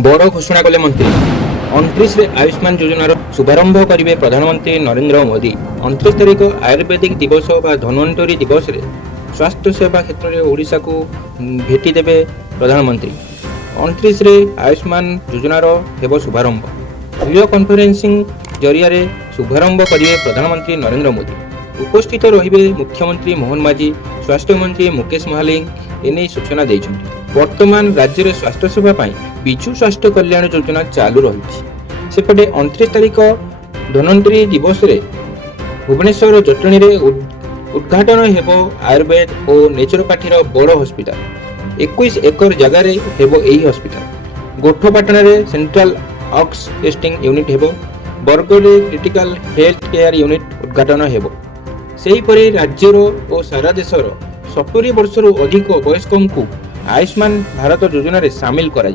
बड़ घोषणा कले मंत्री 29 आयुष्मान योजनार शुभारंभ करेंगे प्रधानमंत्री नरेंद्र मोदी। 29 तारिख आयुर्वेदिक दिवस व धन्वंतरी दिवस रे स्वास्थ्य सेवा क्षेत्र में ओडिशा को भेटी देवे प्रधानमंत्री। 29 आयुष्मान योजनार हेब शुभारंभ वीडियो कॉन्फ्रेंसिंग जरिया शुभारंभ करेंगे प्रधानमंत्री नरेंद्र मोदी। उपस्थित रहिबे मुख्यमंत्री मोहन माझी, स्वास्थ्य मंत्री मुकेश महालिंग एने सूचना देइछन्ति। वर्तमान राज्य में स्वास्थ्य सेवा पाई विजु स्वास्थ्य कल्याण योजना चालू रही। सेपटे 29 तारिख धन्वंतरी दिवस रे भुवनेश्वर जटणी रे उद्घाटन हेबो आयुर्वेद और नेचुरोपैथीर बड़ हॉस्पिटल। 21 एकर जगार हेबो एही हॉस्पिटल। गोठपाटना रे सेंट्रल ऑक्स टेस्टिंग यूनिट हेबो। बरगड़े क्रिटिकल हेल्थ केयर यूनिट उद्घाटन हेबो। सेहीपरि राज्यर और सारा देशर 70 वर्षर अधिक वयस्कों को आयुष्मान भारत योजन सामिल करा।